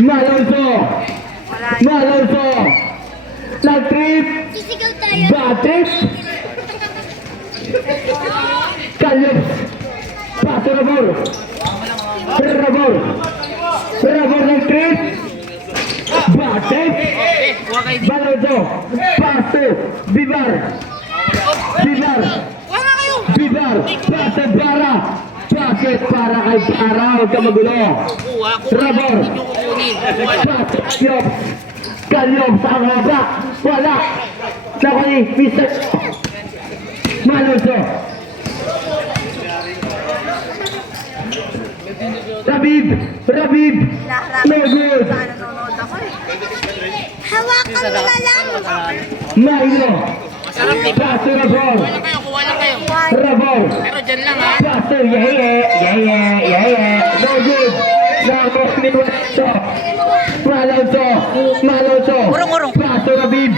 Malonzo! Malonzo! Nag-trip! Batrip! Kalyos! Paso Rabor! Rabor! Rabor nag-trip! Batrip! Malonzo! Paso! Bibar! Bibar! Bibar! Paso Bara! Bakit para kay Bara? Huwag ka magulo! Rabor! Paso! Kalyom sa haba! Wala! Naku ni Mr. Malonzo! Rabib! Rabib! No good! Hawakan mo na lang! Milo! Masarap di ba? Paso Rabor! Kuha lang kayo. Rabor! Pero dyan lang ha. Paso! Yeah! No good! Naku ni Malonzo! Malonzo! Malonzo! Urong. Paso Rabib!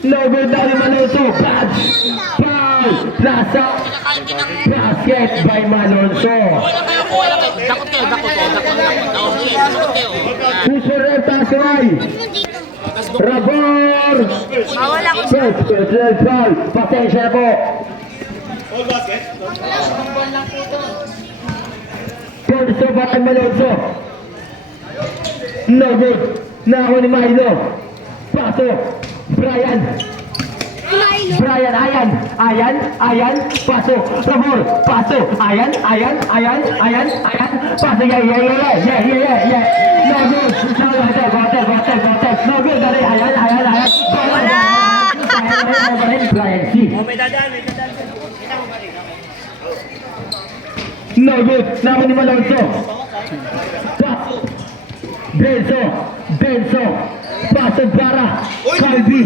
No good daw ni Malonzo! Patch! Foul! Nasa! Basket by Malonzo! Kuha lang kayo. Dakot kayo. Dakot kayo. Pusurer Tasray! Rabor! Bawal ako. Personal foul! Pasensya na po! Ponso batang Malonzo! No good! Nako ni Milo! Paso! Brian! Ayan! Paso! Rabor! Paso! Ayan! Paso! Yeah! No good! Hotel! No good! Dali! Ayan! Wala! Brian C. No good! Nako ni Malonzo! Paso! Benzo! Paso Bara! Calvi!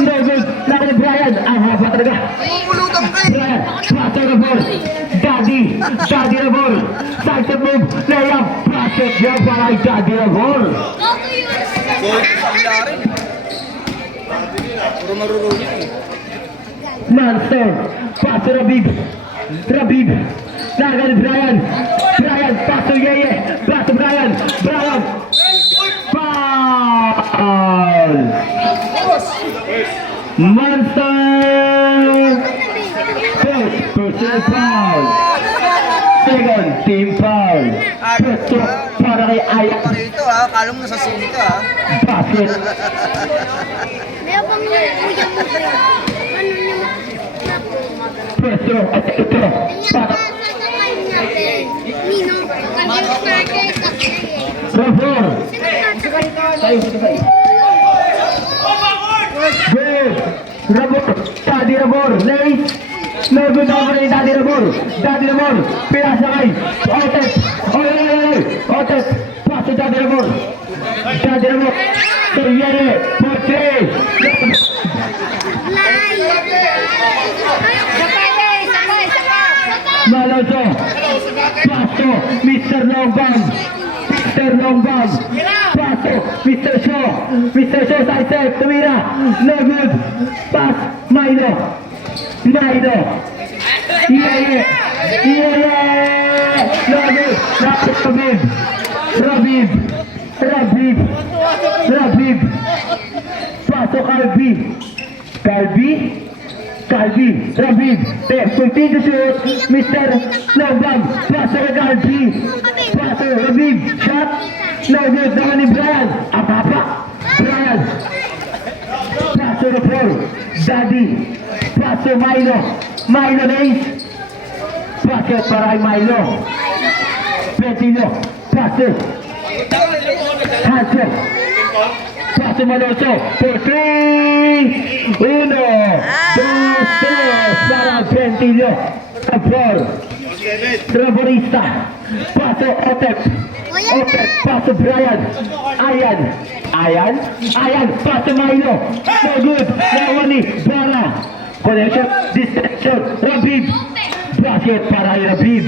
No good! Nako ni Brian! Ang haba talaga! Brian! Paso Rabor! Daddy Rabor! Side move! Layup! Basket niya para kay Daddy Rabor! Monster! Paso Rabib! Nako ni Brian! Paso Yeye! Paso Brian! Foul! Monster! First personal foul! Second team foul! First para kay Ayan! Ito ha, kala mo nasa sini ka ha. Basket! Meron pang kuya mo ba? Ano yung First throw at ito! Para Nino, starter Rabor! Good! Rabor! Daddy Rabor! Late! No good over kay Daddy Rabor! Pinasa kay Otet! Otet! Paso Daddy Rabor! So Yere! For 3! Malonzo! Paso! Mr. Longbang! Paso! Mr. Shaw side step! Tumira! No good! Pass! Milo! Yeah! No good! Rabib! Paso Calvi! Rabib! Continue to shoot! Mr. Longbang! Paso kay Calvi! Paso! Rabib! Shot! No good! Naka ni Brian! Apapa! Brian! Paso na floor! Daddy! Paso Milo! Nace! Paso para kay Milo! Petino! Paso! Hansen! Paso Malonzo! For 3! 1! 2! Para Petino! Floor! Travorista! Paso Otep! Paso Brian! Ayan! Paso Milo! No good! Nawani! Bara! Connection! Distraction! Rabib! Basket para kay Rabib!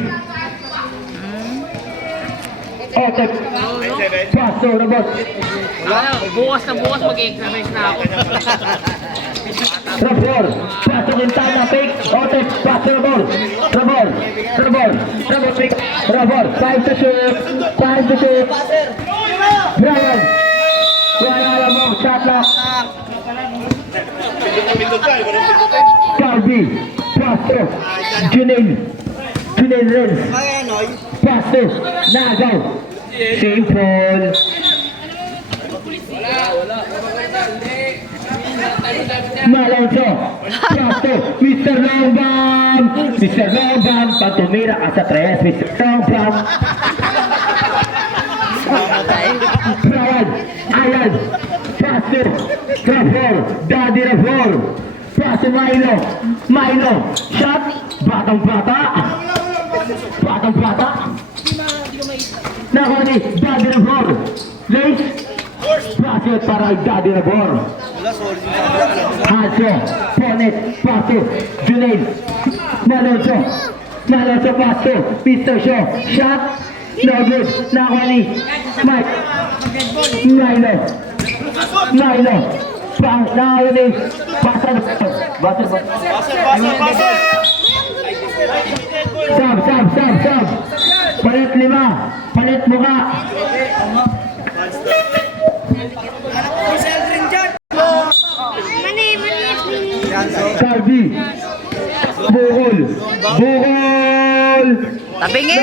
Otep! Paso, robot. Bukas na bukas mag-exercise na ako. Rabor, paso Quintana, fake, Otex, paso Rabor, Rabor, Rabor, Rabor, fake, Rabor, 5 to shoot, Brian, Rabor, shot lock, Calvi, paso, Junail Renz, paso, Nagaw, Simple, Malonzo, paso, Mr. Longbam, pag tumira ka sa 3, Mr. Longbam, Brian, Ayan, paso, Rabor, Daddy Rabor, paso Milo, shot, batang bata, nakuha ni Daddy Rabor, lace, paso para Daddy Rabor, Hanso, Ponet, paso, Junail, Malonzo, paso, Mr. Shaw, shot, no good, nakuha ni Mike, Milo, nakuha ni Basel, sab, palit 5, palit muka, Mani. Calvi, Bukol, Tabingi!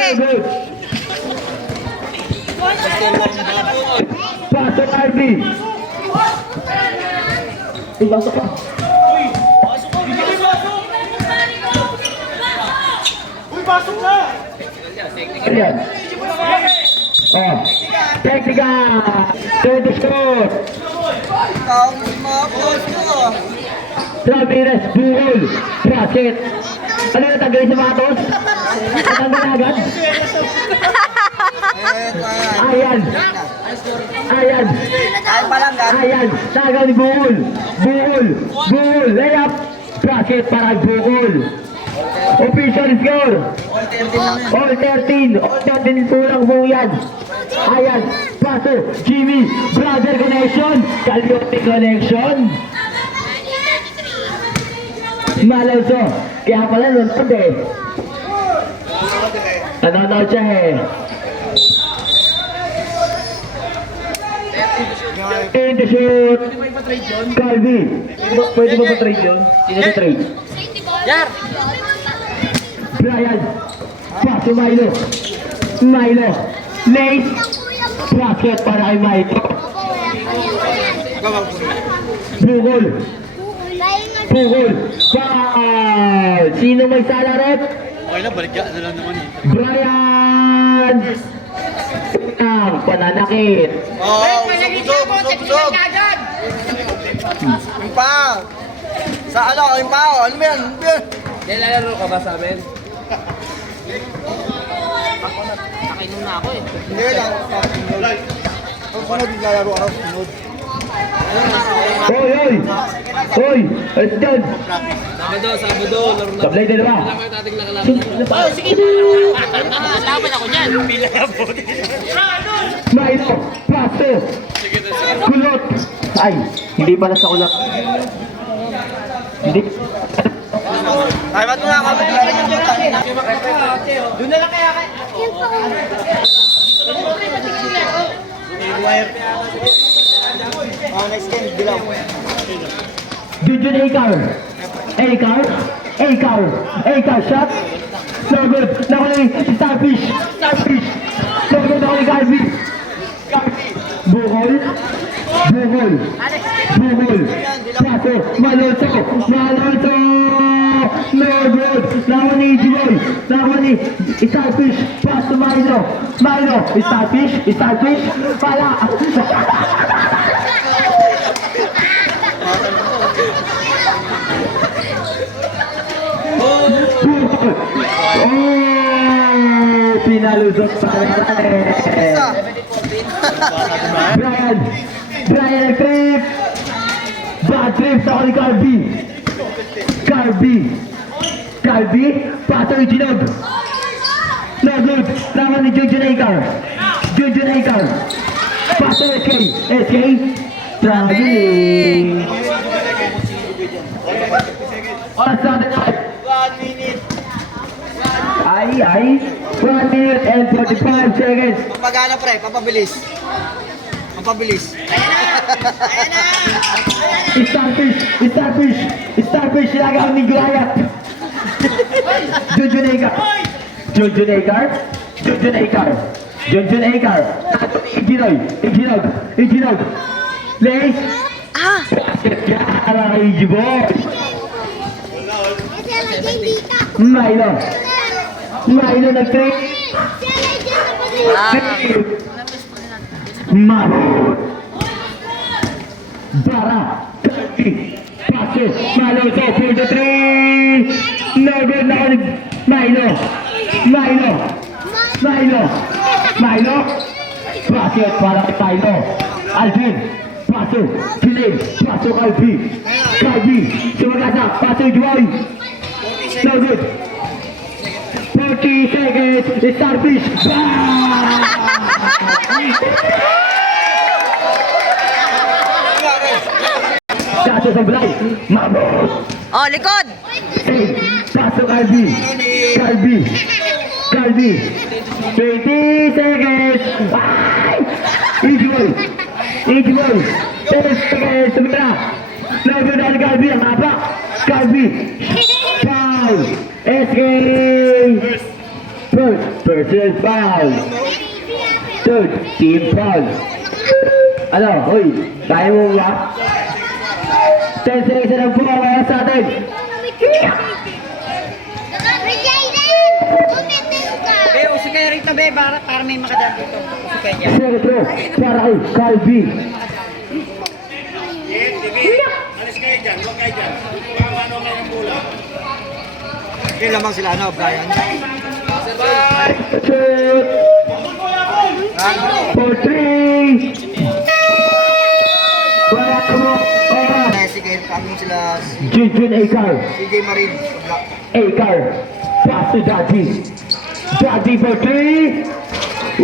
paso Calvi, pasok ka. Ayan. Oh, teknika, todo shot, Tawag mo mga boss ko. Ramirez, Bukol, Prasit. Ano na tagay sa matos? Natanggal na agad? Ayan, Ay pa lang gan. Ayan, tagaw ni Bukol, layup, Prasit para Bukol. Official score, all 13 pulang po yan. Ayan, paso, Jimmy, brother connection, Caliotti connection. Malonzo, kaya pala nunod eh. Nanonood siya eh. In the shoot, Calvi. Pwede ba pa-trade yun? Sino na trade? Jar! Brian, paso Milo, Lace, basket para kay Milo. Bukol, foul! Sino may sala rep? Okay na, balik na lang naman eh. Brian! Ang pananakit. Busog. Yung pa. Sa ano ba yan? Nilalaro ka ba sa amin? Nakainom na ako eh. Hindi lang. Ang sunod, lalaro ako. Sunod. Hoy! It's done! Sabado, laro na. Sablay dalawa. Kailangan nating nakalaro. Oh, sige! Laban ako niyan. Milo, paso, kulot. Ay, hindi pala sa kulot. Hindi. Ay, ba't mo na ako? Doon na lang kaya kayo. Next game, bilaw. Dijon Akar, shot. No good. Nakuli, Starfish. No good, nakuli, Calvi. Bukol. Paso, Malonzo. No good. Nakuli, Jiboy. Nakuli, Starfish. Paso, Milo. Starfish. Pala. Pinalusot sa kanila. Brian nag-trip. Bad trip sa kani Calvi, pato yung Ginog. No good. Naman ni Jojo Nakar. Junjun Aikar. Paso SK. SK. Traveling. Oras natin ay. 1 minute. Ay. 1 minute and 45 seconds. Papagana pre, papabilis. Papabilis. Starfish, sinagaw ni Goliath. Junjun Aikar. Iginog. Leis. Basket ka, Igiboy. Kasi lagi dito. Milo nag-trip. Mabot. Bara. Passes. Milo so for the three. No good na ulit. Milo. Basket para kay Milo. Alvin. Paso. Kilig. Paso Calvi. Sumagasa. Paso Joy. No good. 40 seconds. Starfish. Kaso sa Blay. Mabot. Oh, likod! Paso Calvi. 20 seconds. Igiboy. 10 seconds. Sumitra. Lago na ni Calvi. Ang apa. Calvi. Foul. SK. First personal foul. Third team foul. Ano? Hoy. Tayo mo ba? 10 seconds na po. Kaya sa atin. Be, uso kayo rito, be, para may makadaan dito. Uso kayo dyan. Sentro. Para kay Calvi. Kaya lamang sila, ano, Brian? Shoot. For 3. Wala ko mo. Sige, kami sila, Junjun Aikar. CJ Marin. Aikar. Pass to Daddy. Daddy for 3.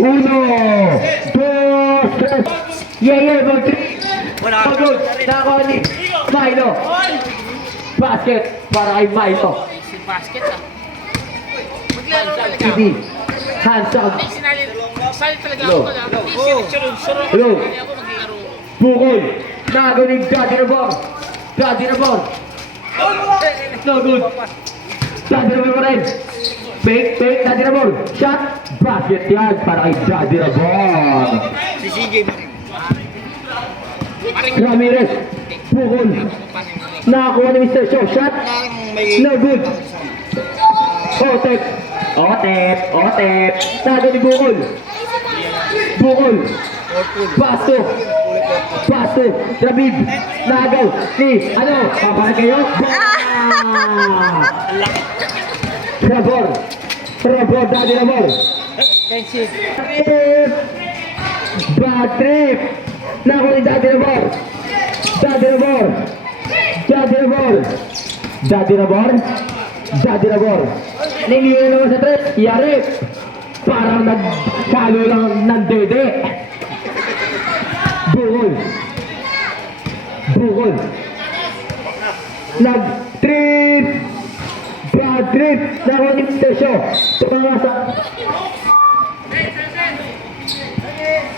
1, 2, 3. Yeah, for 3. Pagod. Nakakuha ni Milo. Basket para kay Milo. Si basket ah. Maglaro talaga. CD. Hands up. Hindi sali talaga Hello. ako lang. Hindi surong. Hello. Hindi ako maglaro. Bukol. Nakakuha ni Daddy na ball. No good. Daddy na ball pa rin. Fake, Daddy na ball. Shot. Basket yan para kay Daddy na ball. Si CJ Marin. Ramirez. Bukol. Nakakuha ni Mr. Shaw. Shot. No good. Otep. Nakakuha ni Bukol. Pasto. Rabib. Nagaw. Ni, papahan kayo? Trevor, Daddy Trevor. Bad trip. Nakakuha ni Daddy Trevor. Nangiyo naman sa tres. Yarip. Parang nagkalo lang ng dede. Bukol. Nag-trip. Bad trip. Nakakuha ni Mr. Shaw. Tumama sa...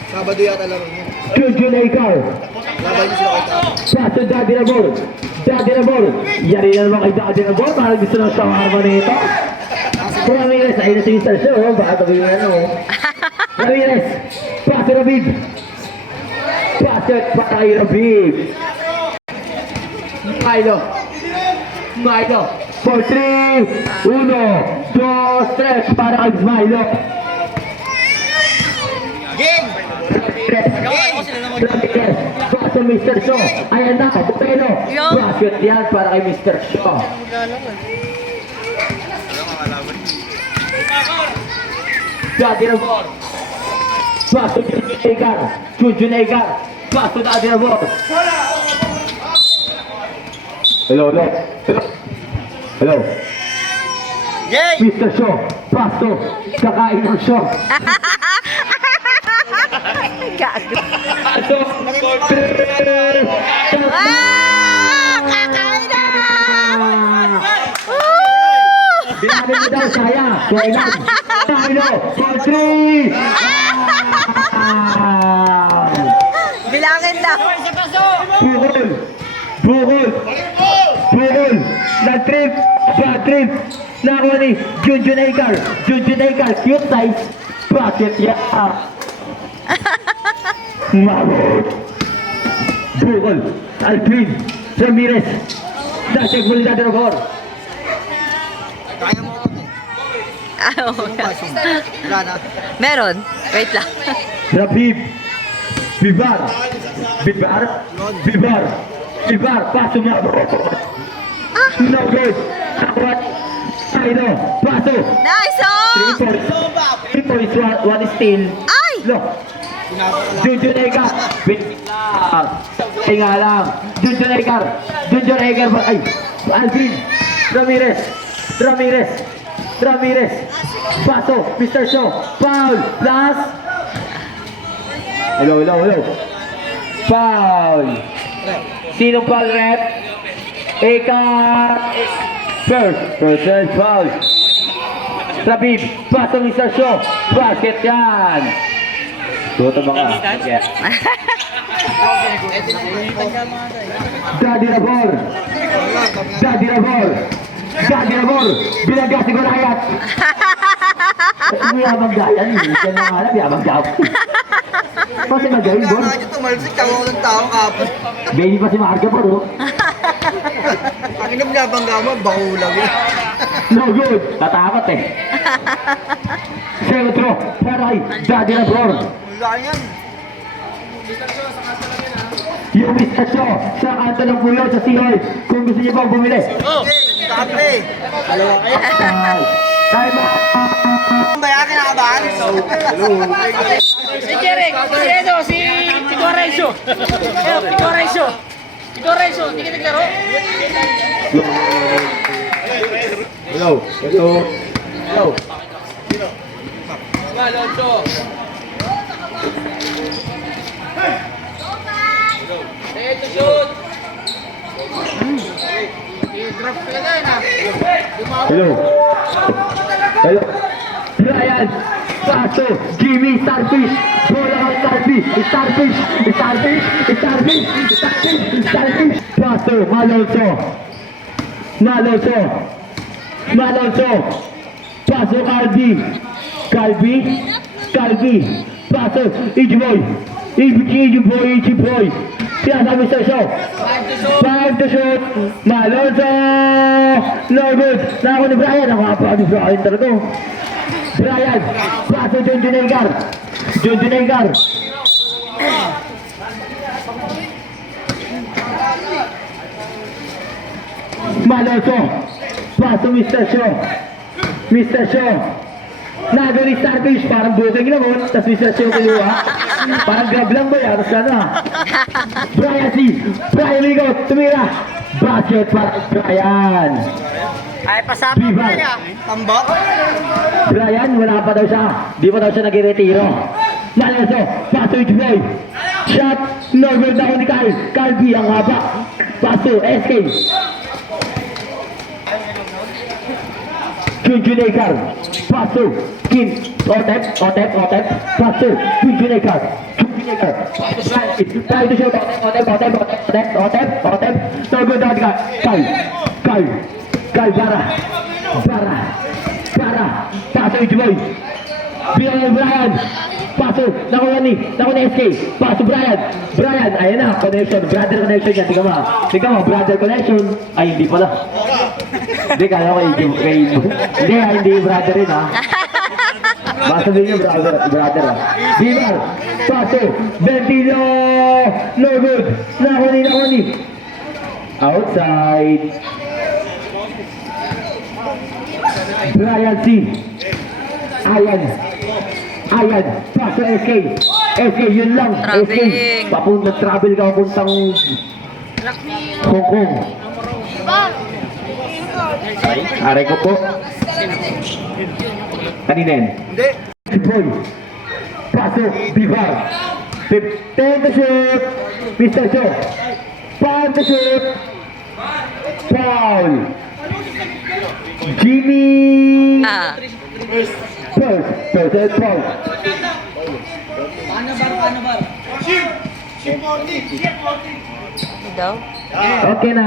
Sabado yata laro niya. Junjun Aikar. Laban niyo sila kay Tao. Paso Daddy na ball. Yari na naman kay Daddy na ball. Parang gusto ng shawarma nito. Ramirez. Ayun na si Mr. Shaw. Baka tabi yung ano. Ramirez. Paso Rabib. Basket para kay Rabib. Milo. For 3. 1, 2, 3. Para kay Milo. Game! Ramirez. Paso Mr. Shaw. Ayan na. Bukelo. Yo. Basket yan para kay Mr. Shaw. Daddy na ball. Paso Junjun Aikar. Paso Daddy na ball. Hello. Game! Mr. Shaw. Paso. Kakain ng Shaw. Gago. Pasok. 3. Ah! Kakain na! Woo! Bilangin mo daw, saya. Kailan? Tayo. 4-3. Bilangin daw. Bukol. Bukol. Bukol. Nag-trip. Bad trip. Nakuha ni Junjun Aikar. Junjun Aikar. Cute size. Bakit yan? Mabot. Bukol. Alpin. Ramirez. Dasig muli natin ang kor. Kaya mo ako. Ano? Wala na. Meron. Wait lang. Rabib. Bibar. Bibar. Bibar. Bibar. Paso mabot. No good. Akwat. Tayo. Paso. Nice 3 oh! points. 3 points. 1 steal. Ay! Look. Junjun Aikar. Tinga lang. Junjun Aikar. Junjun Aikar. Ay. Alvin. Ramirez. Ramirez. Ramirez. Paso. Mr. Shaw. Foul. Last. Hello, hello, hello. Foul. Sinong foul, rep? Aikar. First. First foul. Rabib. Paso, Mr. Shaw. Basket yan. Tuto ba ka? Yeah. Daddy Rabor. Daddy Rabor. Daddy Rabor. Binaga si Goliath. Biyabang gayan. Siya na nga lang, biyabang gayan. Kasi magaling, Bor. Kaya nga dito, malsik. Tawa ko ng tao kapon. Baby pa si Marga, Bor. Oh. Ang inabnabangga mo, bakulang yun. No good. Tatakot eh. Second throw. Paray. Daddy Rabor. Wala yan. Yung Mr. Shaw sa kanto ng pulo sa Sihoy. Kung gusto niyo pang bumili. Oh! Kape. Time out. Ang baya kinakabahan. Si Jeric! Si Edo! Si Correzo! Si Correzo! Si Correzo! Hindi ka naglaro? Hello. Hello. Hello. Alonso! Edo shoot! I-drop ka na din ah! Hello. Hello. Brian. Paso. Jimmy. Starfish. Bola ka Starfish. Starfish. Starfish. Starfish. Starfish. Starfish. Paso. Malonzo. Malonzo. Malonzo. Paso Calvi. Calvi. Calvi. Paso. Ijiboy. Ijiboy. Sinasabi sa show. 5 to shoot. Malonzo. No good. Nako ni Brian. Nakakapa ni Brian talaga. Brian. Paso Junjun Aikar. Junjun Aikar. Malonzo. Paso Mr. Shaw. Mr. Shaw. Nago ni Starfish. Parang booking naman. Tapos Mr. Shaw kiluha. Parang grab lang ba yan? Tapos ano? Brian C. Brian Ligo. Tumira. Basket para Brian. Ay, pasapang Viva. pa niya. Tambak. Brian, wala pa daw siya. Di pa daw siya nag-retiro. Malonzo. Paso Ijiboy. Shot. No good na ako ni Kyle. Calvi ang haba. Paso. SK. Junjun Aikar. Paso. Kim. Otep. Paso. Junjun Aikar. Junjun Aikar. Tayo to shoot. Otep. No good na ako ni Kyle. Kyle. Bara. Paso Ijiboy. Bilang Brian. Paso. Nakuha ni SK. Paso Brian. Ayan na. Connection. Brother connection yan. Tingnan mo. Brother connection. Ay, hindi pala. Hindi, kaya ko hindi brother rin ha. Basta din yung brother ha. Bimal. Paso. Ventilo. No good. Nakuha ni. Outside. Brian C. Ayan. Paso SK. SK, yun lang. Traveling. SK. Travel ka papuntang Hong Kong. Aray ko po. Kanina yan. Hindi. Si Paul. Paso. Bivar. 15 to shoot. Mr. Joe. 5 to shoot. Foul. Jimmy. Ah. First foul. Ano daw? Okay na.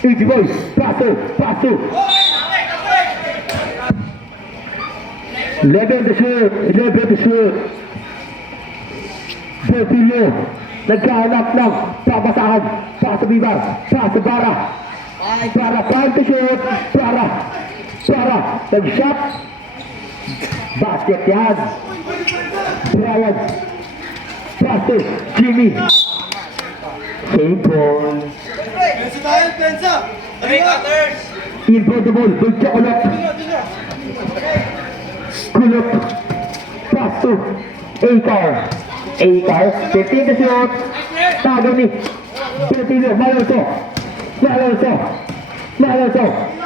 Easy boys. Paso. 11 to shoot. Bertillo. Nagkahanap ng papasahan. Paso Bibar. Paso Bara. Para 5 to shoot. Para. Nag-shot. Basket yan. Brian. Paso. Jimmy. Same ball. Pensa tayo, pensa! Inbound the ball. Good siya kulot. Pass to Akar. 15 to shoot. Tago ni Bertillo. Malonzo.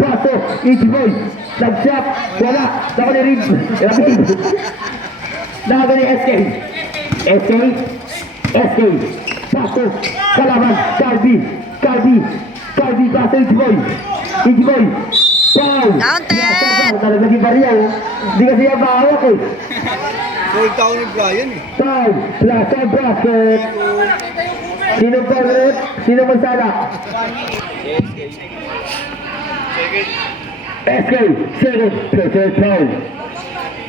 Pass to Ichiboy. Nag-shot. Wala. Nako ni Rib. Nako ni SK. Pass to Kalaban. Calvi. Pass to Ichiboy. Foul. Counted. Talaga di Maria oh. Hindi kasi yan mahawak eh. Sold out ni Brian eh. Foul. Plaza basket. Sino pa ulit? Sino mansala? SK. Second. Third foul.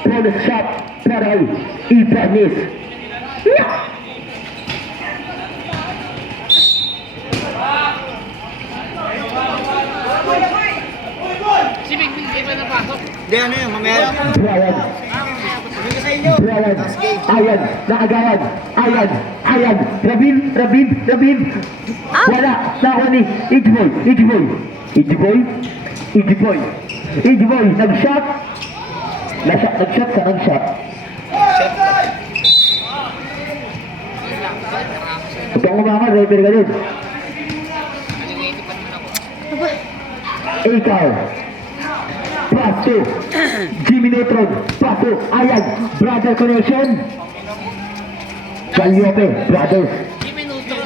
Bonus shot. Paray. Ipanis. Si Big Big di ba napasok? Hindi, ano yun, mamaya. Brian. Ayan. Nakagawan. Ayan. Rabib. Wala. Nako ni Ijiboy. Nag-shot. Nag-shot. Huwag kang umangat, refer ka din. Akar. Pass to Jimmy Neutron. Pass to Ayan. Brother connection. Calliope. Brothers. Jimmy Newton.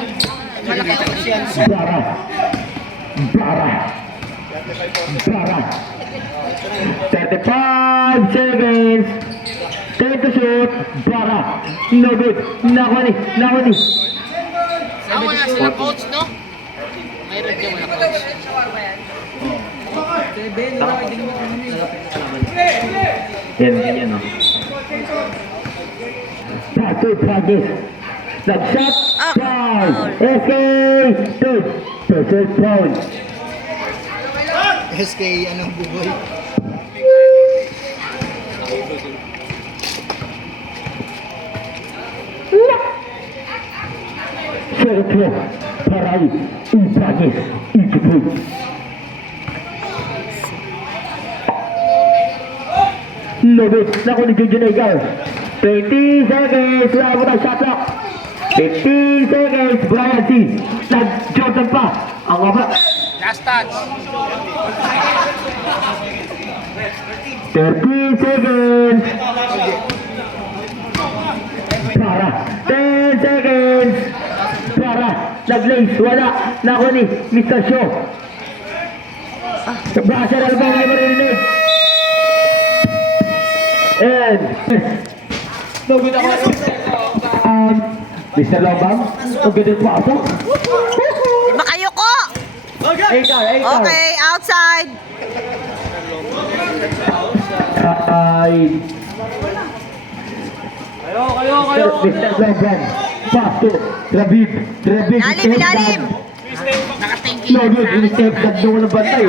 Bara. 35 seconds. 10 to shoot. Bara. No good. Nako ni. Wala sila coach, no? Mayroon dyan wala coach. Yan o. Pass to Pragis. Nag-shot. Foul. SK. Third foul. SK, anong buboy? Sergio Paray. Ipanis. Ijiboy. Lobit. Nako ni Jojo Negal. 20 seconds. Wala mo ng shot clock. 15 seconds. Brian C. Nag-Jordan pa. Ang waba. Last touch. 13 seconds. Para. 10 seconds. Para. Nag-lace. Wala. Nako ni Mr. Shaw. Basa na ba ang marinig? And Nagod ako. Mr. Lobang, ang ganun pasok. Makayuko! Ikaw. Okay, outside. Ay. Kayo. Mr. Lobang, pasok. Rabib. Ilalim. Nakatingin. No, good. Ini-step cut doon ng bantay.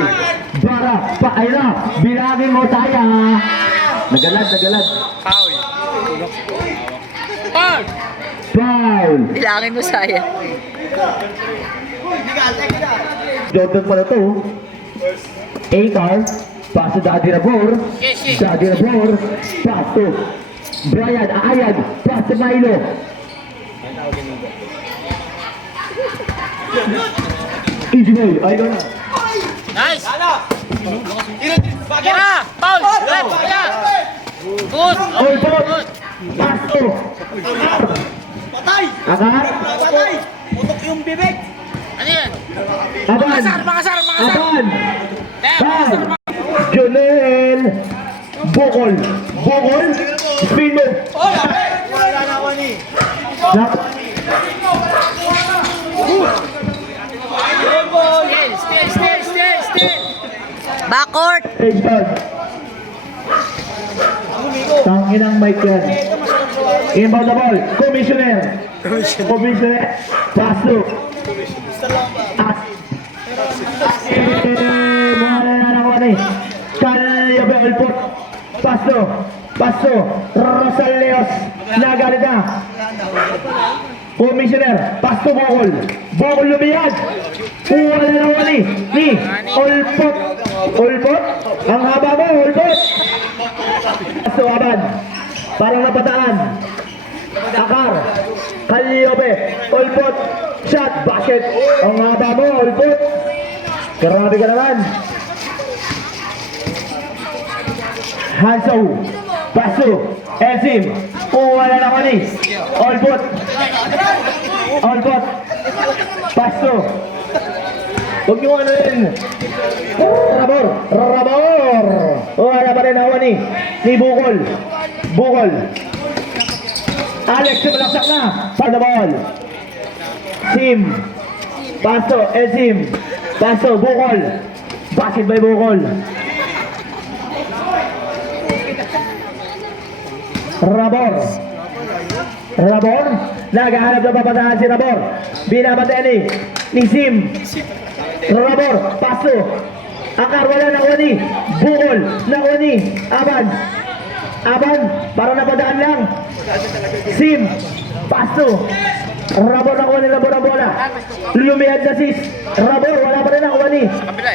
Bara, ayun na. Bilangin mo tayo. Nagalad. Foul. Foul. Bilangin mo saya. Jordan pala to. Akar. Pass to Daddy Rabor. Pass to Brian. Ayan. Pass to Milo. Easy boy. Ayun na. Nice. Kira. Foul. Left. Kira. Good. Oy, ball. Good. Pasto. Patay! Akar. Patay! Putok yung bibig! Ano yan? Aban. Makasar. Aban. Eh, Bang. Jonel. Bukol. Spin move. Wala na ako ni. Nak. Still. Backcourt. Edward. Tanginang mic yan. Inbound the ball. Commissioner. Pasto. Mga nanakuha ni Calyabe Olpot. Pasto. Rosal Leos. Nagalit na. Commissioner. Pasto Bokol lumiyad. Wala na nakuha ni Olpot. Ang haba mo, Olpot. Pasto Aban. Parang napataan. Akar. Calyabe. Olpot. Shot. Basket. Ang haba mo, Olpot. Grabe ka naman. Hansaw. Pasto. Elsim. Wala na naman Olpot. Pasto. Huwag nyo ano yun. Rabor. Wala pa rin nakuha ni Bukol. Alex, sumalaksak na. Pass the ball. Sim. Pasto. Elsim. Pasto. Bukol. Basket by Bukol. Rabor. Naghahanap na papataan si Rabor. Binabataan ni Sim. Rabor. Pasto. Akar. Wala nakuha ni Bukol. Nakuha ni Aban. Parang napadaan lang. Sim. Pasto. Rabor nakuha ni Rabor ang bola. Lumihad na si Rabor. Wala pa rin nakuha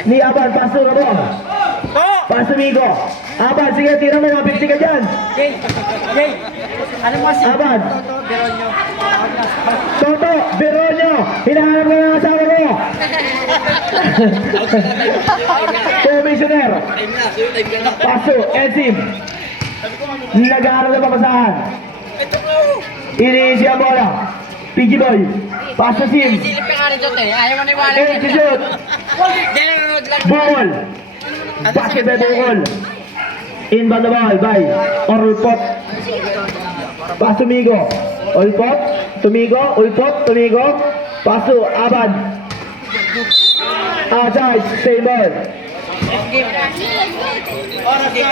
ni Aban. Pasto. Rabor. Pasto Migo. Aban. Sige, tira mo. Mapikti ka dyan. Jay, ano mo si Aban. Beronyo? Toto. Beronyo. Hinahanap ka ng asawa mo. Commissioner. Pasto. Elsim. Nag-aaral na papasahan. Iniisi ang bola. PG Boy. Pasto Sim. Silip ka nga rin dito eh. Ayaw mo na iwala. Shoot. Diyan nanonood lang. Bukol. Basket by Bukol. Inbound the ball by Olpot. Pasto Migo. Olpot. Tumigo. Pasto Aban. Outside. Stay ball.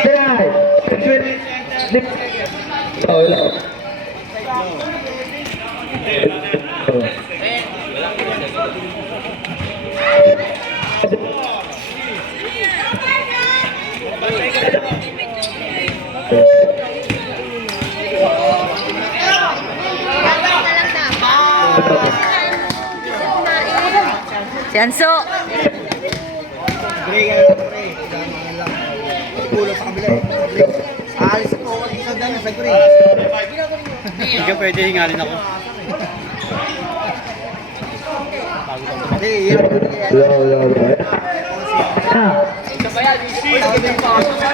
Deny. Oh, hello. Si Anso. Gray ka lang, pre. Pulo sa kabila eh. Aalis ako sa dami sa gray. Hindi ka pwede hingalin ako. Hindi, yan.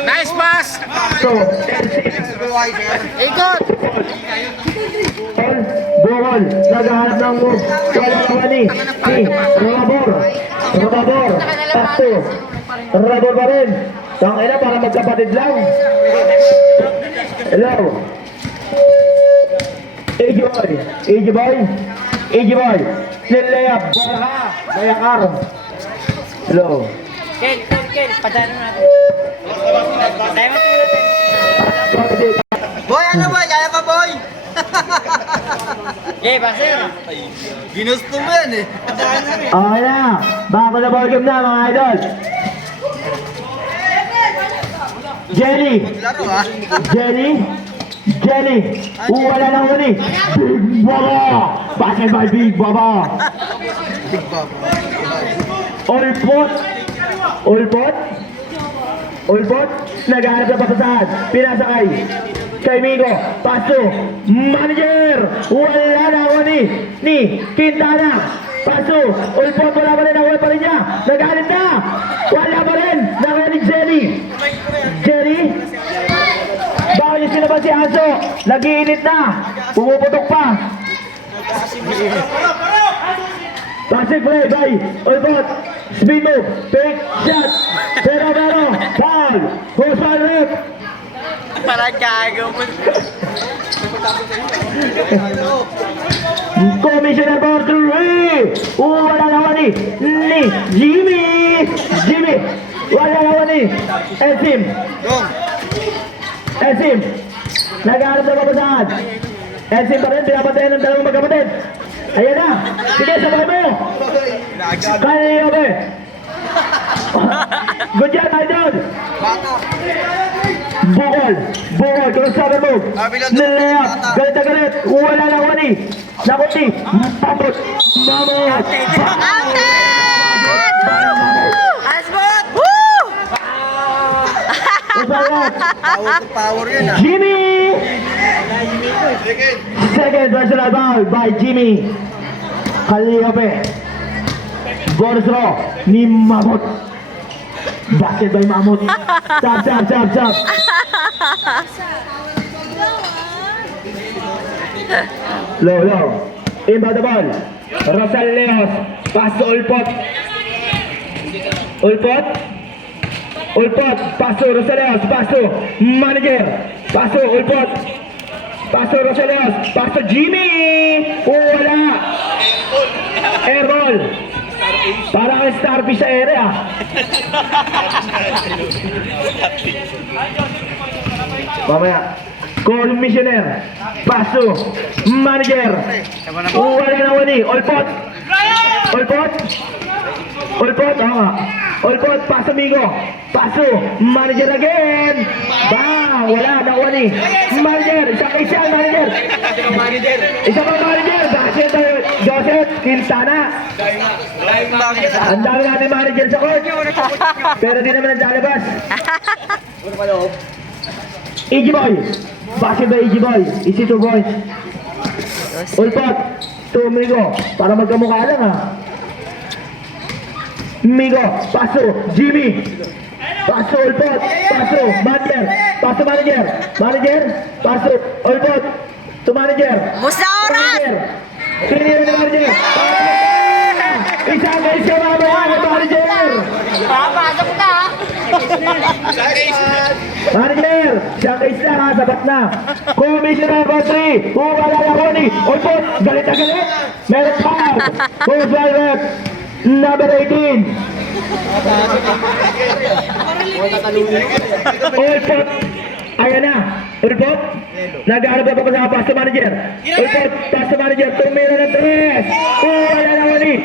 Nice pass! So, Ikot! Bukol. Naghahanap ng move. Wala naman ni Rabor. Pasto. Rabor pa rin. Tangina para magkapatid lang. Hello. AJ Boy. Nilayap. Bayakar. Hello. Ken, padaanan natin. Dahil matulad eh. Boy, ano boy? Kaya ka boy? Jay, baser. Ginusto mo yan eh. Okay na. Bago na ball game na mga idol. Jenny. Laro ah. Jenny. Wala lang huli. Big Baba. Basket by Big Baba. Big Bob. Olpot. Naghahanap na pasasahan. Pinasakay. Kay Migo. Paso. Manager. Wala na huli. Ni Quintana. Paso. Olpot. Wala pa rin. Nawala pa rin niya. Naghahanap na. Wala pa rin. Nawala ni Jenny. Bawal yung sinabas si Aso. Nag-iinit na. Pumuputok pa. Classic play by Olbot. Speed move. Fake shot. Pero. Foul. Goes by ref. Parang gago mo. Commissioner for 3. Wala naman ni Jimmy. Wala naman ni Esim. Nag-aarap na kabataan. Esim pa rin, pinapatayan ng dalawang magkapatid. Ayan na. Sige, sabay mo. Kaya niyo ba? Good job, idol. Bukol. Crossover move. Nilayap. Galit na galit. Wala naman ni. Nakuti. Mamot. Asbot! Woo! Power yun ah. Jimmy! Second personal foul by Jimmy. Kaliope. Bonus row ni Mamut. Basket by Mamut. Tap. Low. Inbound the ball. Rosal Leos. Pass to Ulpot. Pass to Rosaleos. Pass to manager. Pass to Ulpot. Pass to Rosaleos. Pass to Jimmy. Wala. Airball. Parang ang starfish sa area. Mamaya. Commissioner. Pass to manager. Wala na wani. Ulpot. Olpot, pass amigo. Paso, manager again. Bang, wala, nakuha ni. Manager, isa manager. Isa pa manager. Basket, Joseph Quintana. Ang dami natin manager sa court. Pero di naman naglalabas. Iggy Boy. Basket ba Iggy Boy? Easy 2 points. Olpot, to amigo. Para magkamukha lang ha. Migo, paso, Jimmy, paso, Olpot, paso, manager, paso, Olpot, to manager, Musta oras? pinili na manager, isang mamaya, manager, Papasok na. manager, siyang isa ha, sabat na, Commissioner for 3, wala ako ni, Olpot, galit na galit, meron pa, goes by ref, number 18. Ulpot. Ayan na. Ulpot. Nag-aarap na pa sa pass to manager. Ulpot. Pass to manager. Tumira ng 3. Wala na ni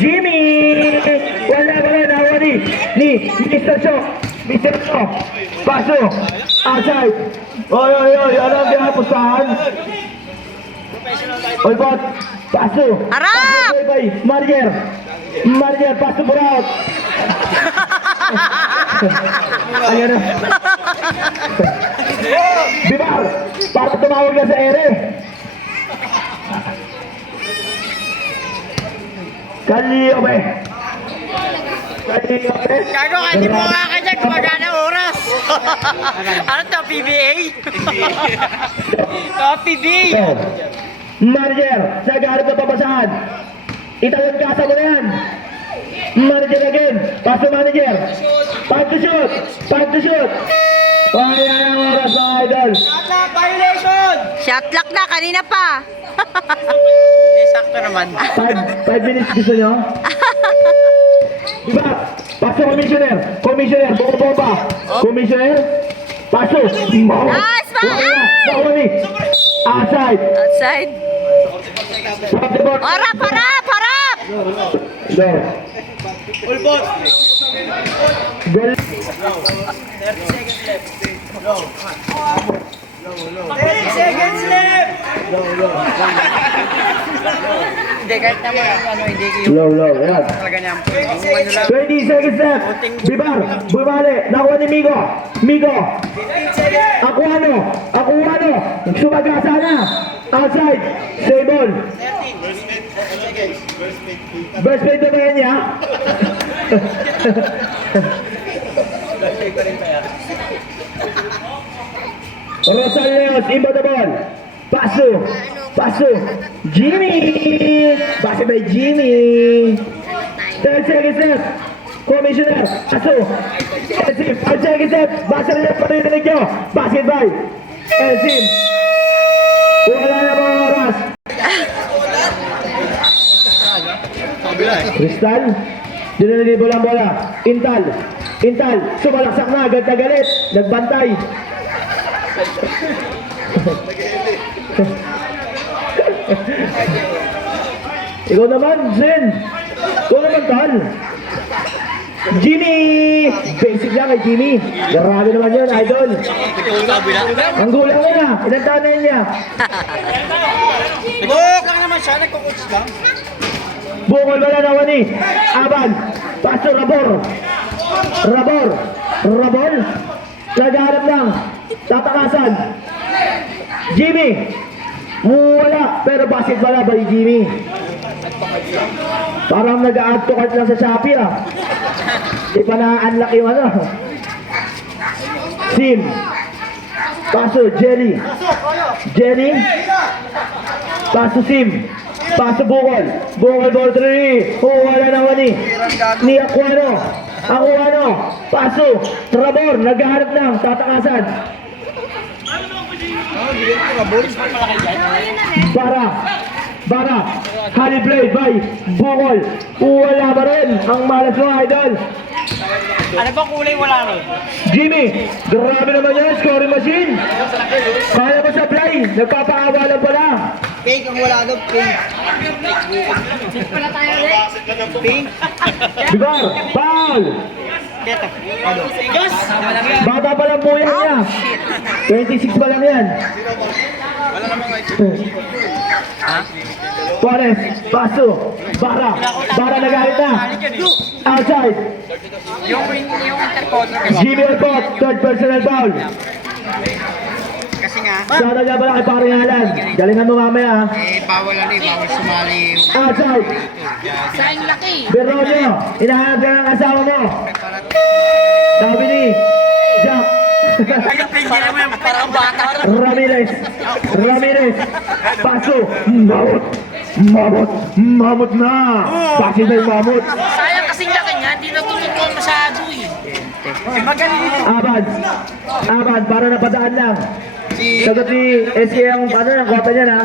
Jimmy. Wala na ni Mr. Shaw. Paso. Outside. Oy. Ano ang ginapustahan? Ulpot. Paso. Harap! Manager, pass to Burao. Ayan na. Bibar, para tumawag na sa ere. Kaliope. Gago, hindi mo nga kanya gumagana oras. Ano to, PBA? PBA. Manager, nag-aarap na papasahan. Itawag ka sa mo na yan. Manager again. Pass to manager. Pass to shoot. Wala ang oras mga idol. Violation! Shot lock na, kanina pa. Hindi, sakto naman. 5 minutes gusto nyo? Diba? Pass to commissioner. Bomba. Commissioner. Paso. Nice, Mahuli. Outside. Outside. Stop the ball. Harap! Go. Ulbot. Goal. 30 seconds left. Hindi, kahit naman ano, hindi kayo Low. Ayan. talaga niya. Kung ano lang. 20 seconds left. Bibar. Bumali. Nakuha ni Migo. Akuano. Sumagasa na. Outside. Save ball. Best play na ba yan niya? Rosaleos, inbound the ball. Paso. Paso. Jimmy. Pass by Jimmy. 10 seconds left. Commissioner. Paso. 5 seconds left. Basa rin ang parinig nyo. Basket by Elsim. Wala na mga oras. Crystal. Dinanilibo lang bola. Intal. Intal. Sumalaksak na. Agad na galit. Nagbantay. Ikaw naman, Zen. Ikaw naman, Tal. Jimmy! Basic lang kay Jimmy. Grabe naman yun, idol. Ang gulang niya. Ilang taon na yun niya? Buk lang naman siya, nagko-coach lang. Bukol wala na wani. Aban. Paso Rabor. Rabor. Rabor. Nagharap lang. Tatakasan. Jimmy. Wala. Pero basket wala ba ni Jimmy? Parang nag-add to cart lang sa Shopee ah. Di pa na-unlock yung ano. Sim. Paso Jelly. Jelly. Paso Sim. Paso Bukol. Bukol ball 3. Wala na wani. Ni Aquano. Aquano. Paso. Trabor. Naghahanap lang. Tatakasan. Bara. Honey play by Bukol. Wala ba rin ang malas mo, idol? Ano bang kulay wala ron? Jimmy, grabe naman yan, scoring machine. Kaya mo sa play, nagpapakawalan pala. Pink ang wala doon, pink. Pala tayo ulit. Pink. Bigar, foul. Keto. Gus! Bata pa lang po yan niya. 26 pa lang yan. Suarez, Paso, Bara nagalit na. Outside. Yung intercoder kasi. Jimmy Alpot, third personal foul. Kasi nga, Sana niya pala kay Paringalan. Galingan mo mamaya. Bawal bawal sumali yung... Outside. sayang laki. Beronio, inahanap ka ng asawa mo. Sabi ni Jack. Hindi mo yung parang bata. Ramirez. Paso. Mamot na. Bakit na yung mamot? Sayang kasing laki niya, hindi natututuan masyado eh. Aban, para napadaan lang. Sagot ni SK ang ang kota niya na.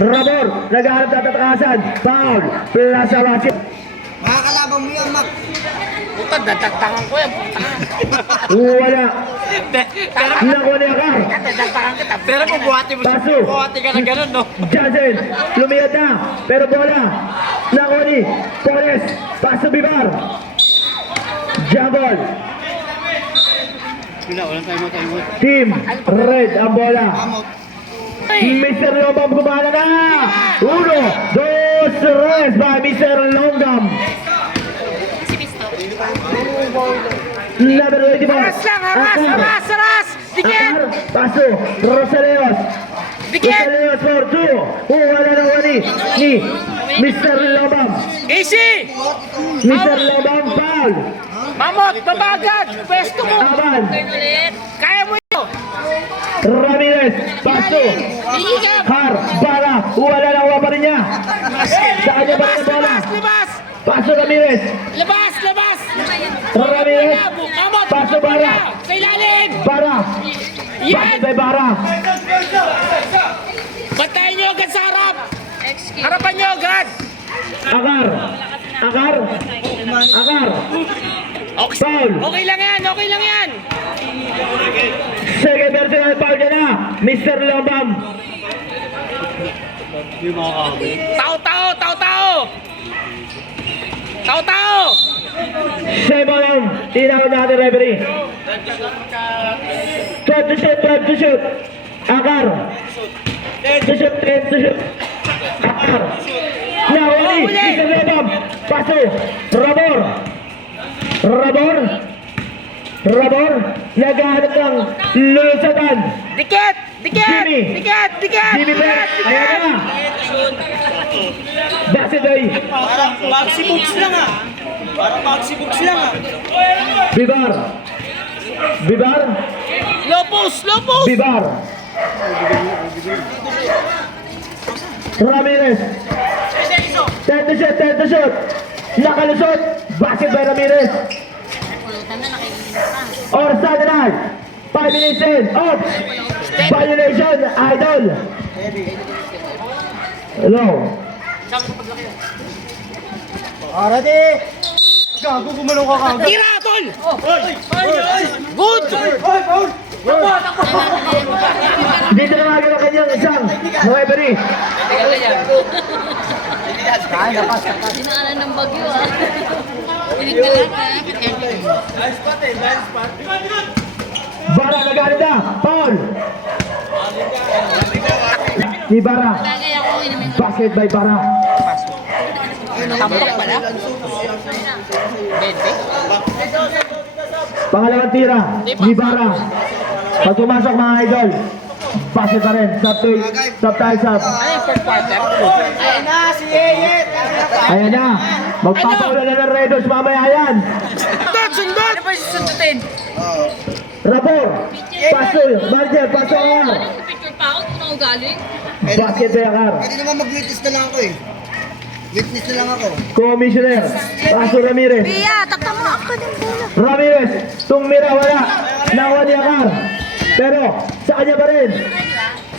Rabor, naghahanap na tatakasan. Foul. Plaza basket. Makakalaban mo yan, Mac. Puta, dadagdagan ko yan. Wala. Pero, Nakuha niya ka. dadagdagan kita. Pero kung buhati mo Paso. buhati ka na ganun, no? Jansen, lumiyad na. Pero bola. Nakuha ni Torres. Paso Bibar. Jabol. Team Red ang bola. Mr. Longam gumana na. 1, 2, 3 by Mr. Longam. Number 24. Haras! Dikit! Paso. Rosaleos. Dikit! Rosaleos for 2. Wala na wani ni Mr. Longam. Casey! Mr. Longam foul. Mamot, babagad! Pwesto mo! Aban. Kaya mo yun! Ramirez. Paso. Hihigap! Har. Bara. Wala na wala pa rin niya. Sa kanya ba Labas! na bola? Labas! Paso Ramirez. Labas! Ramirez. Mamot! Paso Bara. Sa ilalim! Bara. Yan! Bakit by Bara? Bantayan nyo agad sa harap! Harapan nyo agad! Akar. Okay, Foul. okay lang yan! Second personal foul niya na. Mr. Lobam. Tao! 7 lang. Tinawag natin referee. 12 to shoot. Akar. 10 to shoot. Akar. Nahuli. Mr. Lobam. Paso. Rabor. Naghahanap ng lulusatan. Dikit! Jimmy. Jimmy Beck. Ayan na. Basket ay. Parang Maxi Books lang, ah. Bibar. Bibar. Lopos! Lopos! Bibar. Ramirez. 10 to shoot, 10 to shoot. Nakalusot. Basket by Ramirez. Oras na tonight. 5 minutes in. Off. Violation, Idol. Hello. Ready? Gago, gumanong ka kagad. Tira, tol! Good! Dito na mga ang kanyang isang referee. Dinaanan ng bagyo ah. Pinagdalaan Bara nagalit na. Paul. Si Bara. Bagay ako inamin. Basket by Bara. Tampok pala? Pangalawang tira. Ni Bara. Pag pumasok mga idol. Basket pa rin. Stop tayo sa. Ay, first quarter. Ayan na, si Yeyet. Ayan na. Magpapaulan na ng Redos mamaya yan. Sundot! Sundot! Ano ba yung sundutin? Rapor. Paso. Marger. Paso Akar. Picture pa ako kung ako galing. Basket by Akar. Pwede naman mag-witness na lang ako eh. Witness na lang ako. Commissioner. Paso Ramirez. Pia, takta mo ako ng bola. Ramirez. Tumira wala. Nakuha ni Akar. Pero sa kanya pa rin.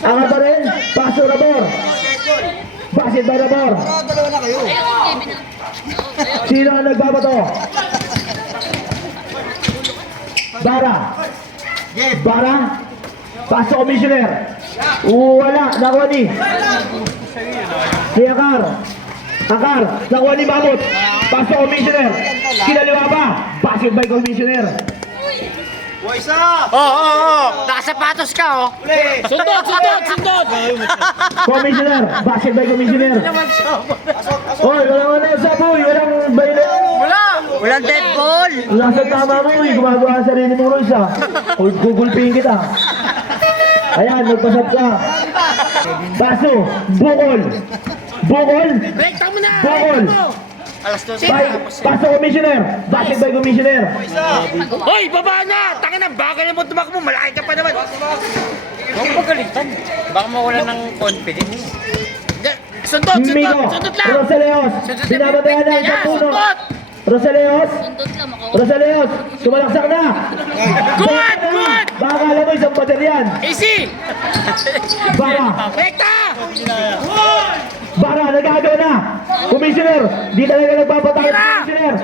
Akar pa rin. Paso Rapor. Basket by Rapor. Pero dalawa na kayo. Sino ang nagbabato? Bara. Bara. Paso Commissioner. Wala. Nakuha ni. Si Akar. Akar. Nakuha ni Mamut. Paso Commissioner. Kinaliwa pa. Basket by Commissioner. Nakasapatos ka, oh. Sundot! Sundot! Sundot! Commissioner. Basket by Commissioner. Oy, walang sa boy. Walang baila. Walang dead ball. Nasa tama mo eh. Gumagawa sa sarili mong rules ah. Gugulpingin kita. Ayan, magpasap ka. Paso. Bukol. Bukol. Break, tamo na! Bukol. Paso Commissioner. Basket by Commissioner. Hoy, baba na! Tangin na, baka naman tumakbo, malaki ka pa naman. Huwag magalitan. Baka mawala ng confidence. Sundot! Sundot! Migo. Sundot lang! Rosaleos. Binabatayan na sa puno. Rosaleos. Sundot lang ako. Rosaleos. Sumalaksak na. Good! Good! Baka alam mo isang bater yan. Easy! Baka. Rekta! Bara, nagagawa na. Commissioner, di talaga nagpapatay. Tira! Commissioner.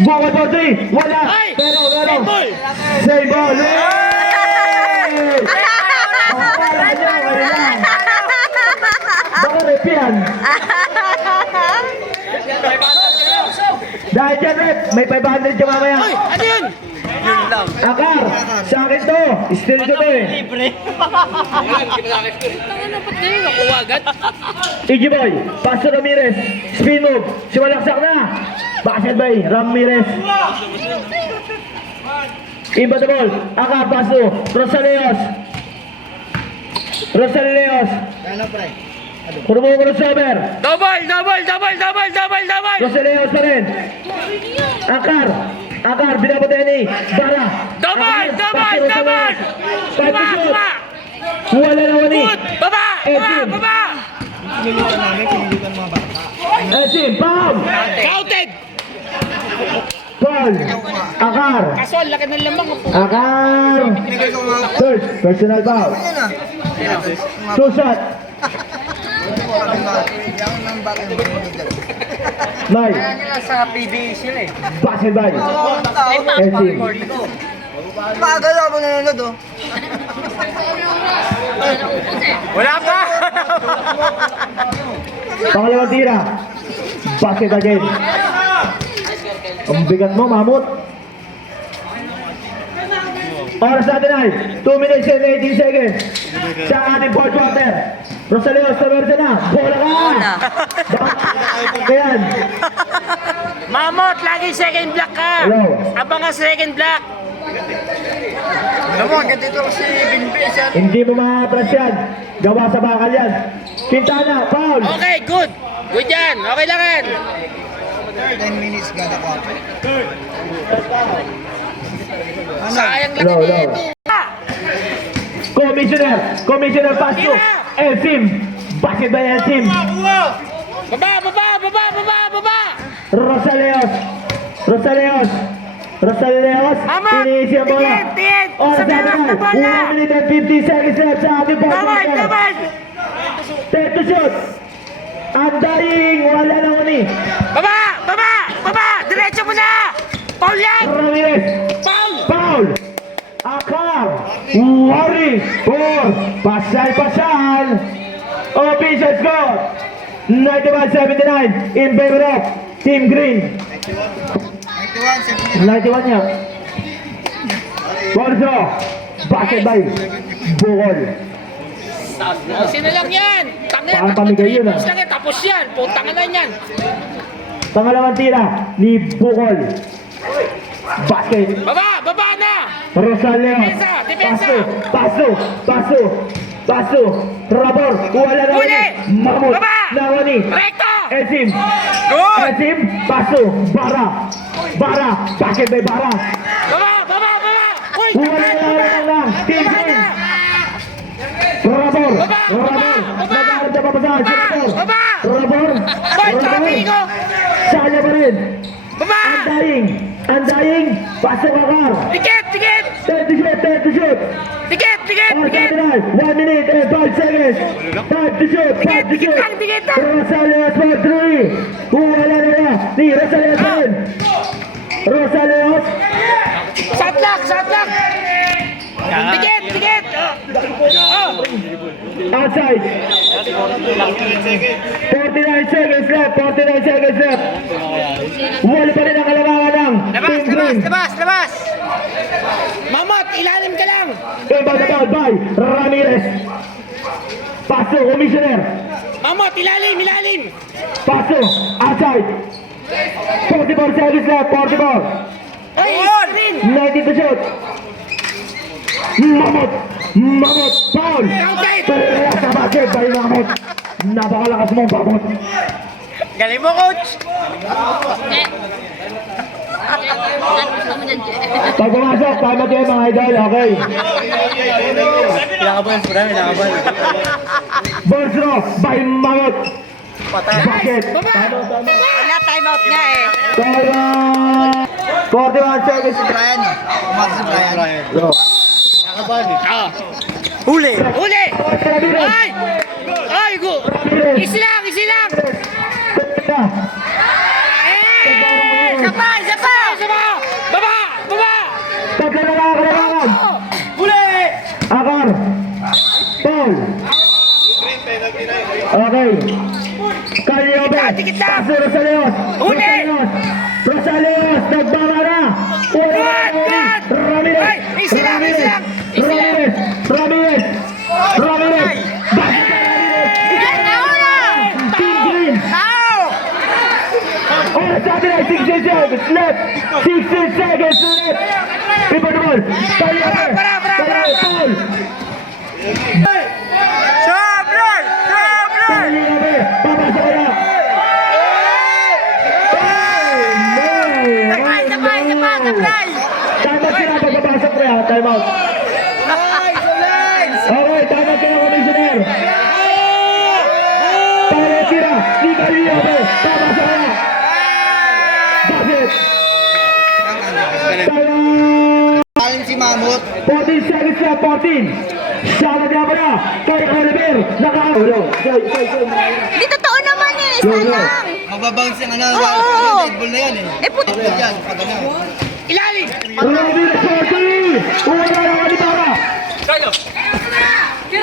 Bukod po, 3. Wala. Ay! Pero. Save ball! Save ball. Hey! Baka niya, ano yan? Baka rep yan. Dahil dyan, rep, may 500 dyan mamaya. Hoy! Ano yun? Akar, sa akin to. Still ko to eh. Tangin na, ba't ganyan? Nakuha agad? Iggy Boy, Paso Ramirez, spin move, simalaksak na. Basket by Ramirez. Iba the ball, Akar, Paso, Rosaleos. Rosaleos. Ano pre? Puro mo crossover. Double! Double! Double! Double! Double! Double! Rosaleos pa rin. Akar, Akar, binabatayan ni Bara. Double! Akar, Double! Paso, Double! Rosaleos. Kuha! Five to shoot. Kuha! Wala na wani. Good! Baba! Baba! Baba! Pinilitan namin, pinilitan mga bata. Esim, Pam. Counted! Paul. Akar. Kaso, ang laki ng lamang. Akar. Pinigay ko mga... First, personal foul. Yan na. Two shot. Yan ang bagay ng mga dyan. Nine. Sa PBA sila eh. Basket by Esim. Maagal ako nanonood oh. Wala pa! Pangalawang tira. Basket again. Ang bigat mo, Mamut. Oras natin ay 2 minutes and 18 seconds. Sa ating fourth quarter. Rosaleos, tamersa na. Bola ka! Ayan. Mamot, lagi second block ka! Hello. Abang ka second block! Alam mo, hanggang dito kasi binibig siya. Hindi mo ma-press yan. Gawa sa bakal yan. Quintana, foul. Okay, good! Good yan! Okay lang yan! 10 minutes gada ko. Sayang lang Low, din. low. Commissioner Pasto. Elsim. Basket by Elsim. Baba! Rosaleos. Ama! Iniisi ang bola. Tingin! Oras Sa na meron tayo. na bola! 1 minute and 50 seconds left sa ating Tamad! podcast. Take to shoot. Ang dying. Wala na uni. Baba! Diretso mo na! Paul yan! Ramirez. Foul. Akar. Wari. For. Pasal. Official score. 91-79 in favor of Team Green. 91 niya. Borso. Basket by Bukol. Sino lang yan? Tangin, Parang pamigay yun, ah. lang yan, tapos yan. Putang na yan. Pangalawang tira ni Bukol. Basket. Baba na! Rosaleo. Depensa. Paso. Rabor. Wala na Huli! Mahmud. Baba! Nawani. Recto! Elsim. Good! Elsim. Paso. Bara. Basket by Bara. Baba! Uy, Wala na. Team Green. Rabor. Nagkaroon na papasahan si Rabor. Baba! Rabor. Boy, sabi ko! Saya pa rin. Baba! Ang dying. Pasok Akar. Tikit! 10 to shoot. Tikit! 1 minute and 5 seconds. 5 to shoot. Tikit lang. Rosaleos for 3. Wala na ni Rosaleos pa rin. Rosaleos. Satlak! Tikit! Oh! Outside. 49 seconds left. Wala pa rin ang kalamangan ng Team Green. Labas! Mamot, ilalim ka lang! Inbound foul by Ramirez. Paso, Commissioner. Mamot, ilalim! Paso, outside. 44 seconds left. 44. Ay, screen! 19 to shoot. Mamot, foul. Outside! Pera sa basket by Mamot. Napakalakas mong Mamot. Galing mo, coach! Pag pumasok, tama kayo mga idol, okay? Borsro by Mamot. Basket. Wala, time out nga eh. Pero 41 seconds. Brian, umaga si Brian. Go. Huli! Ramirez. Ay, go! Easy lang! Teka. Isa pa! Baba! Tatlo na lang kalamangan. Huli! Akar. Paul. Okay. Kalyobe. Dikit lang. Paso Rosaleos. Huli. Rosaleos. Nagbaba na. Good! Ramirez. Ay, easy lang! Ramirez. Bakit ka Ramirez? Team Green. Oras sa atin ay 16 seconds left. 16 seconds left. Iba naman. Kalyobe. Para. Paul. Kalyobe. Papasok ka na. Tama sila pagpapasok pre ha. Time out. Okay, tama sila Commissioner. Para tira. Di Kalyobe. Papasok ka na. Bakit? Tayo. Aling si Mamut. 14 seconds left. 14. Sana niya ba na? Kay Oliver. Naka-ulo. Di totoo naman eh. Sayang. Magbabounce yung ano, Oo. dead ball na yan eh. Eh, puti. Yan, pag ano. Ilalim! Oliver 40. Wala na ka ni Bara.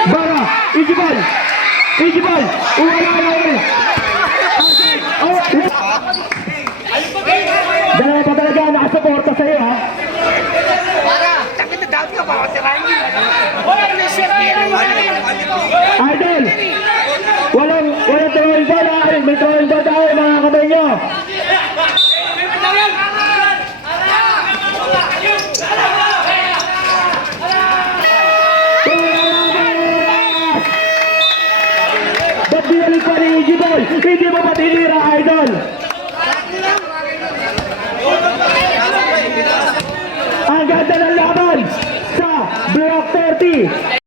Bara. Ijibal. Wala na ka ni. Dalawa pa talaga nakasuporta sa'yo ha. Takit na dapat ka ba? Sirahin mo. Wala na siya! Idol. Walang throwing ball ha. May throwing ball tayo mga kamay nyo. Ba't binalik pa ni Ijibol? Hindi mo pa tinira, idol. Ang Ang ganda ng laban sa Block 30.